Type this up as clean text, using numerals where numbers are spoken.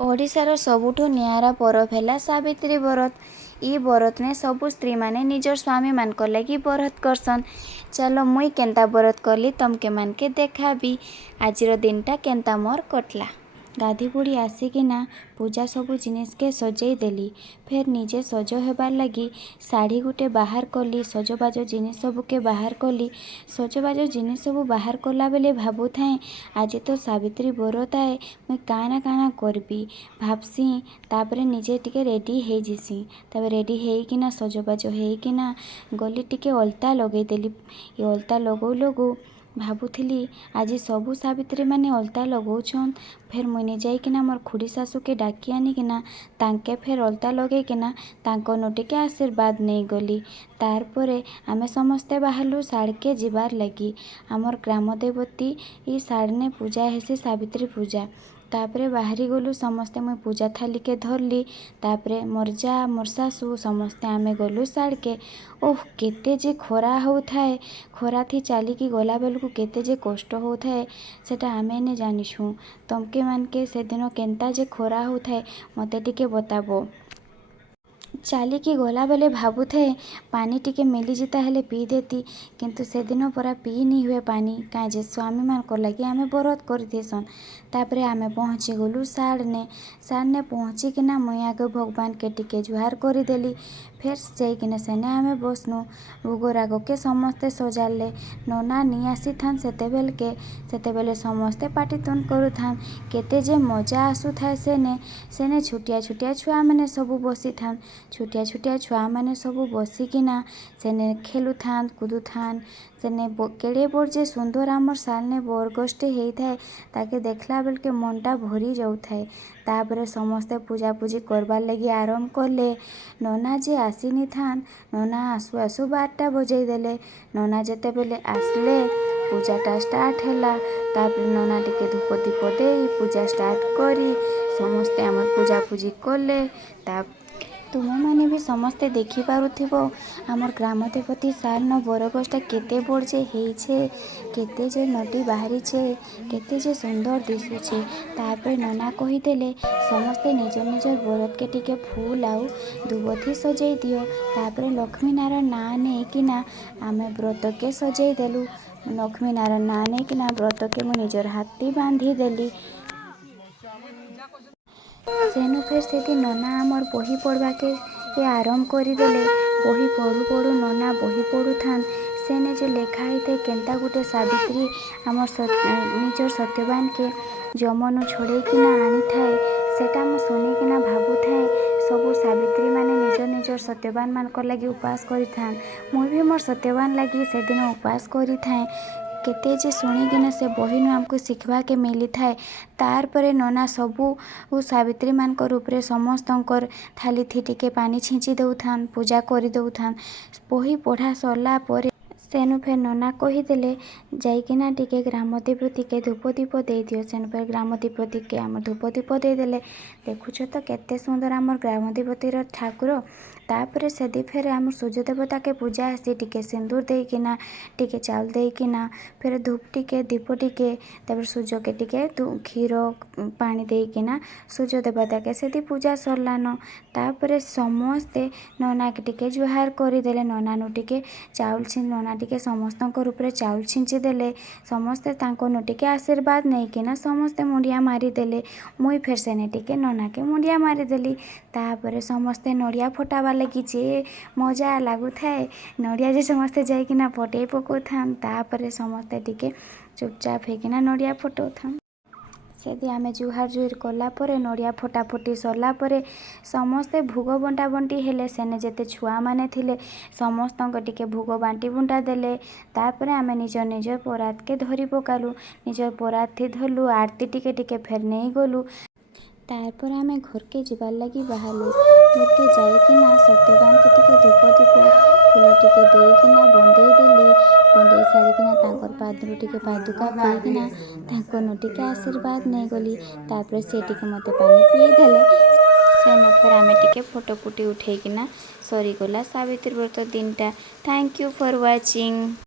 ओडिशार सबुठु नियारा परब है सावित्री व्रत। इ व्रत ने सबु स्त्री माने निजर स्वामी मान लगी व्रत करसन। चलो मुई केंता व्रत करली तमके मान के देखाबी। आजिर दिनटा केंता मोर कटला। गाधी बुढ़ी आसिकिना पूजा सबु जिनिस के सजई देली। फेर निजे सज हेबार लगी शाढ़ी गुटे बाहर कली। सजबाज जिनिस सबु के बाहर कली। सजबाज जिनिस सबु बाहर कला बेले भाबू थाए आज तो सावित्री व्रत आए मुई काना काना करबी भाबसी। तापरे निजे टिके रेडी हे जिसी। तापर रेडी हेकिना सजबाज हेकिना गली टिके अलता लगई देली। ये अलता लगौ लगौ भाबुथिली आज सबु सावित्री माने अलता लगौछन। फेर मुई जाइकिना मोर खुड़ी सासू के डाकी आनिकिना तांके फेर अलता लगेकिना तांको टिके आशीर्वाद नहीं गली। तार परे आमे समस्ते बाहरलु साड़के जिबार लगी। आमर ग्राम देवती ई साड़ने पूजा हेसी सावित्री पूजा। तापरे बाहरी गलु समस्ते मुई पूजा थाली के धरली। तापरे मोर जा मोर सासू समस्ते आमे गलु साड़के। ओह केते जे खरा होउथाए। खरा थी चालिकी गला बेलकु केते जे कष्ट होउथाए सेटा आमे ने जानिछु। तमके मानके से दिन केंता जे खरा होउथाए मते टिके बताबो। चालिकी गला बेले भाबुथे पानी टिके मिली जिता हेले पी देती किंतु से दिन परा पी नी हुए पानी काहे जे स्वामी मान को लगी आमे व्रत करथेसन। तापरे आमे पहुँची गलु साड़ने पहुँची किना मुई आगे भगवान के टिके जुहार करी देली। फेर जाइकिना सेने आमे बसनु। भोग राग के समस्ते सजाले। नना नी आसी थान सेते बेले समस्ते पाटितुन करू थान। केते जे मजा आसु थाए सेने छुटिया छुटिया छुआ माने सबु बसी थान। छुटिया छुटिया छुआ माने सबु बसिकिना सेने खेलु थान कुदु थान। सेने केड़े बड़ जे सुंदर आमर सालने बरगछटे हेइथाए ताके देखला बेलके मनटा भरी जाउथाए। तापरे समस्ते पूजा पूजी करबार लगी आरंभ करले। नना जे आसीनी थान नना आसु आसु 12टा बजई देले। नना जेते बेले आसले पूजाटा स्टार्ट हैला। तापरे नना टिके धूप दीप देई पूजा स्टार्ट करी समस्ते आमर पूजा पूजी कले। तुमे माने भी समस्ते देखी पारुथिबो आमर ग्राम देवती सालनो बरगछटा केते बड़ जे हेइछे केते जे नटी बाहरी छे केते जे सुंदर दिसुछे। तापरे नना कही देले समस्ते निज निजर व्रत के टिके फूल आउ दुबथी सजई दियो। तापरे लक्ष्मी नारायण ना नेकिना आमे व्रत के सजई देलु। लक्ष्मी नारायण ना नेकिना व्रत के मु निजर हाथी बांधी देली। सेनु फेर सेठी नना आमर बही पढ़वाके ये आरंभ करिदेले। बही पढ़ु पढ़ु नना बही पढ़ु थान। सेने जे लेखा होते केंता गुटे सावित्री आमर निजर सत्यवान के जमनु छोड़ेकिना आनी थाए सेटा मु सुनिकिना भाबुथाए सबु सावित्री माने निजर निजर सत्यवान मान लगी उपास करि थान। मुई भी मोर सत्यवान लगी से दिन उपास करि थाए। केते जे शुणिकिना से बहिनु आमको शिखवा के मिली थाए। तार परे नना सबु सावित्री मान रूपरे समस्तंकर थाली थी टिके पानी छिंची दउथान पूजा करी दउथान। बही पढ़ा सरला परे सेनु फेर नना कहीदेले जाइकिना टिके ग्राम देवती के धूप दीप दे दियो। सेनु फेर ग्राम देवती के आम धूप दीप दे देले। देखुछ तो केते सुंदर आमर ग्राम देवतीर ठाकुर। तापरे सेदी फेर आम सूर्य देवता के पूजा आसी टिके सिंदूर देकिना टिके चाउल देकिना फेर धूप टिके दीप टिके तापर सूर्य के टिके क्षीर पानी देकिना सूर्य देवता के सेदी पूजा सरलान। तापरे समस्ते नना के टिके जुहार करिदेले। नना टिके चाउल नना टिके समस्तଙ୍କ रूपरे चाउल छिंची देले। समस्ते तांको टिके आशीर्वाद नेकिना समस्ते मुंडिया मारिदेले। मुई फेर सेने टिके नना के मुंडिया मारिदेली। तापरे समस्ते नड़िया फटावा लगी जे मजा लागुथाए। नड़िया जे समस्ते जाइकिना फटेई पकाउथान। तापरे समस्ते टिके चुपचाप हेकिना नड़िया फटाउथान। सेदी आमे जुहार जुहिर कला परे नड़िया फटाफटी सरला परे समस्ते भोग बंटा बंटी हेले। सेने जेते छुआ माने थिले समस्तंक टिके भोग बांटी बुंटा देले। तापरे आमे निजर निजर परात के धरी पकालु। निजर परात थी धरलु आरती टिके टिके फेर नहीं गलु। तारपर आमे घर के जिबार लगी बाहरलु। घर के जाइकिना सत्यवान के टिके धूप दीप फूल टिके देइकिना बंदेई देली। बंदेई सारिकिना तांकर पादरु टिके पादुका पीकिना तांको टिके आशीर्वाद नहीं गली। तापरे से टिके मते पानी पी देले। सेन फेर आमे टिके फोटो फुटी उठेकिना सरीगला सावित्री व्रत दिनटा। Thank you for watching.